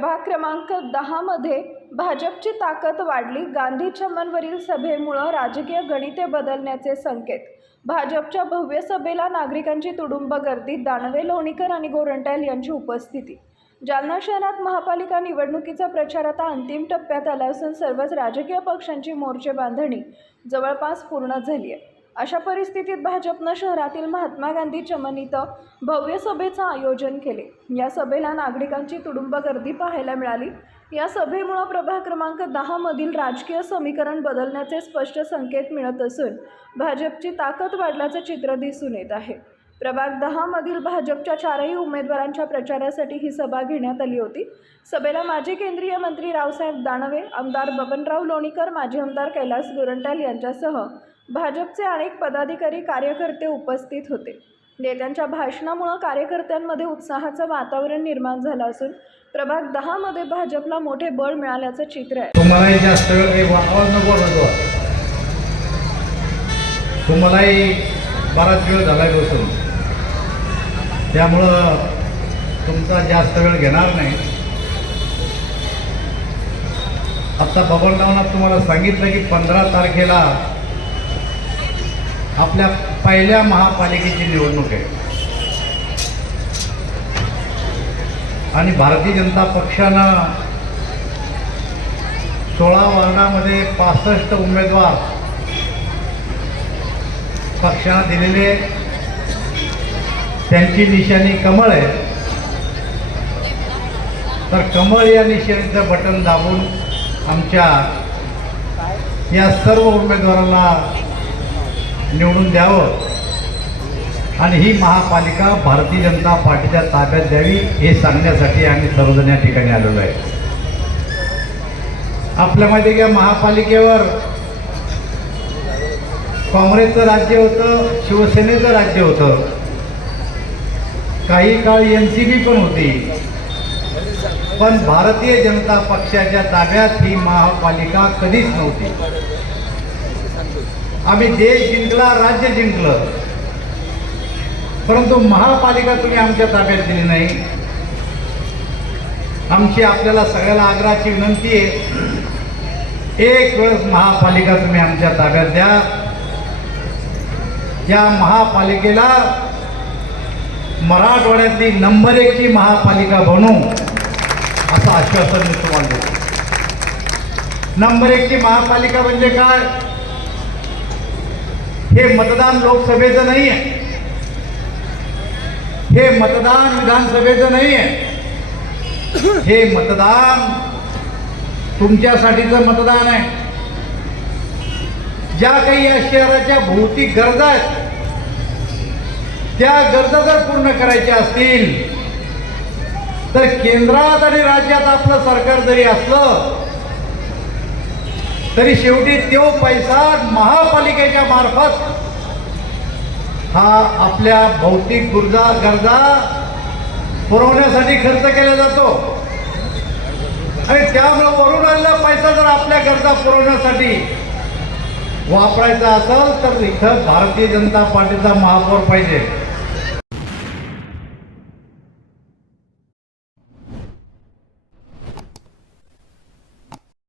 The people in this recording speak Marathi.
प्रभाग क्रमांक 10 मध्ये भाजपची ताकद वाढली. गांधी चमनवरील सभेमुळे राजकीय गणिते बदलण्याचे संकेत. भाजपच्या भव्य सभेला नागरिकांची तुडुंब गर्दी. दानवे, लोणीकर आणि गोरंट्याल यांची उपस्थिती. जालना शहरात महापालिका निवडणुकीचा प्रचार आता अंतिम टप्प्यात आला असून सर्वच राजकीय पक्षांची मोर्चे बांधणी जवळपास पूर्ण झाली आहे. अशा परिस्थितीत भाजपनं शहरातील महात्मा गांधी चमन इथं भव्य सभेचं आयोजन केले. या सभेला नागरिकांची तुडुंब गर्दी पाहायला मिळाली. या सभेमुळे प्रभाग क्रमांक 10 मधील राजकीय समीकरण बदलण्याचे स्पष्ट संकेत मिळत असून भाजपची ताकद वाढल्याचं चित्र दिसून येत आहे. प्रभाग 10 मधील भाजपच्या 4ही उमेदवारांच्या प्रचारासाठी ही सभा घेण्यात आली होती. सभेला माजी केंद्रीय मंत्री रावसाहेब दानवे, आमदार बबनराव लोणीकर, माजी आमदार कैलास गोरंट्याल यांच्यासह भाजपचे अनेक पदाधिकारी, कार्यकर्ते उपस्थित होते. नेत्यांच्या भाषणामुळे कार्यकर्त्यांमध्ये उत्साहाचं वातावरण निर्माण झालं असून प्रभाग 10 मध्ये भाजपला मोठे बळ मिळाल्याचं चित्र आहे. तुम्हालाही जास्त वेळ आवाज नको बोलतो. तुम्हालाही बराच वेळ झालाय बसून, त्यामुळं तुमचा जास्त वेळ घेणार नाही. आता बबनरावनं तुम्हाला सांगितलं की 15 तारखेला आपल्या पहिल्या महापालिकेची निवडणूक आहे आणि भारतीय जनता पक्षानं 16 वार्डामध्ये 65 उमेदवार पक्षानं दिलेले. त्यांची निशाणी कमळ आहे. तर कमळ या निशाणीचं बटन दाबून आमच्या या सर्व उमेदवारांना निवडून द्यावं आणि ही महापालिका भारतीय जनता पार्टीच्या ताब्यात द्यावी हे सांगण्यासाठी आम्ही सर्वजण या ठिकाणी आलेलो आहे. आपल्यामध्ये या महापालिकेवर काँग्रेसचं राज्य होतं, शिवसेनेचं राज्य होतं, काही काळ NCP पण होती, पण भारतीय जनता पक्षाच्या ताब्यात ही महापालिका कधीच नव्हती. आम्ही देश जिंकला, राज्य जिंकलं, परंतु महापालिका तुम्ही आमच्या ताब्यात दिली नाही. आमची आपल्याला सगळ्याला आग्रहाची विनंती आहे, एक वेळेस महापालिका तुम्ही आमच्या ताब्यात द्या. या महापालिकेला मराठवाड्यातली नंबर 1 ची महापालिका बनवू असं आश्वासन मी तुम्हाला देतो. नंबर 1 ची महापालिका म्हणजे काय? हे मतदान लोकसभेचं नाही आहे, हे मतदान विधानसभेचं नाही आहे, हे मतदान तुमच्यासाठीचं मतदान आहे. ज्या काही या शहराच्या भौतिक गरजा आहेत त्या गरजा जर पूर्ण करायच्या असतील तर केंद्रात आणि राज्यात आपलं सरकार जरी असलं तरी शेवटी तो पैसा महापालिकेच्या मार्फत हा आपल्या भौतिक गरजा पुरवण्यासाठी खर्च केला जातो आणि त्यामुळे वरून आलेला पैसा जर आपल्या गरजा पुरवण्यासाठी वापरायचा असेल तर इथं भारतीय जनता पार्टीचा महापौर पाहिजे.